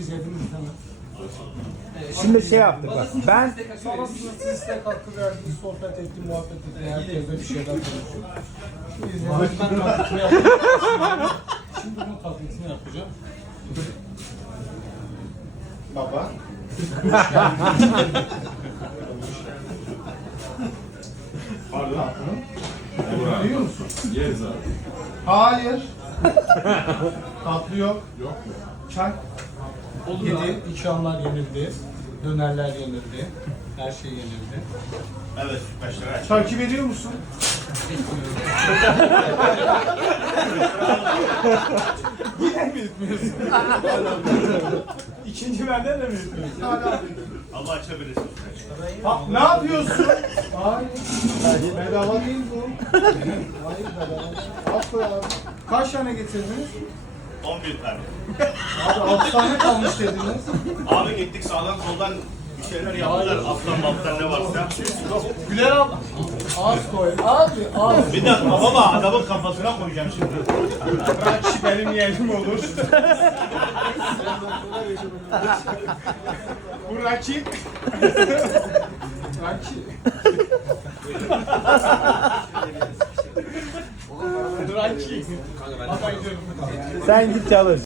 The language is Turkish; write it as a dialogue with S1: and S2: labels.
S1: yediniz tamam.
S2: Şimdi şey yaptık bak. Ben
S1: Sonrasında siz de katkı verdiniz, sohbet ettim, muhabbet ettim. Herkese bir şeyler konuştuk. Biz de ben taklitini yapacağım. Şimdi bunun taklitini yapacağım. Baba.
S3: Pardon.
S1: Biliyor musun?
S3: Yeriz abi.
S1: Hayır. Tatlı yok.
S3: Yok mu?
S1: Çay. Yedi, ikramlar yenildi. Dönerler yenildi. Her şey yenildi.
S4: Evet, başlar.
S1: Takip ediyor musun? Yine mi etmiyorsun? İkinci benden de mi etmiyorsun?
S4: Ama açabilirsin.
S1: Ne yapıyorsun? Hayır. Bedava değil bu. Hayır bedava. At koyalım. Kaç tane getirdiniz?
S4: 11 tane.
S1: Abi 6 tane kalmış dediniz.
S4: Abi gittik sağdan soldan bir şeyler yaptılar. Aslan maftan ne varsa.
S1: Güler abla. Az koy. Abi az.
S4: Bir dakika baba adamın kafasına koyacağım şimdi.
S1: Rakı benim yeğenim olur. Bu rakip. Rakip. Rakip.
S2: sen git çalış.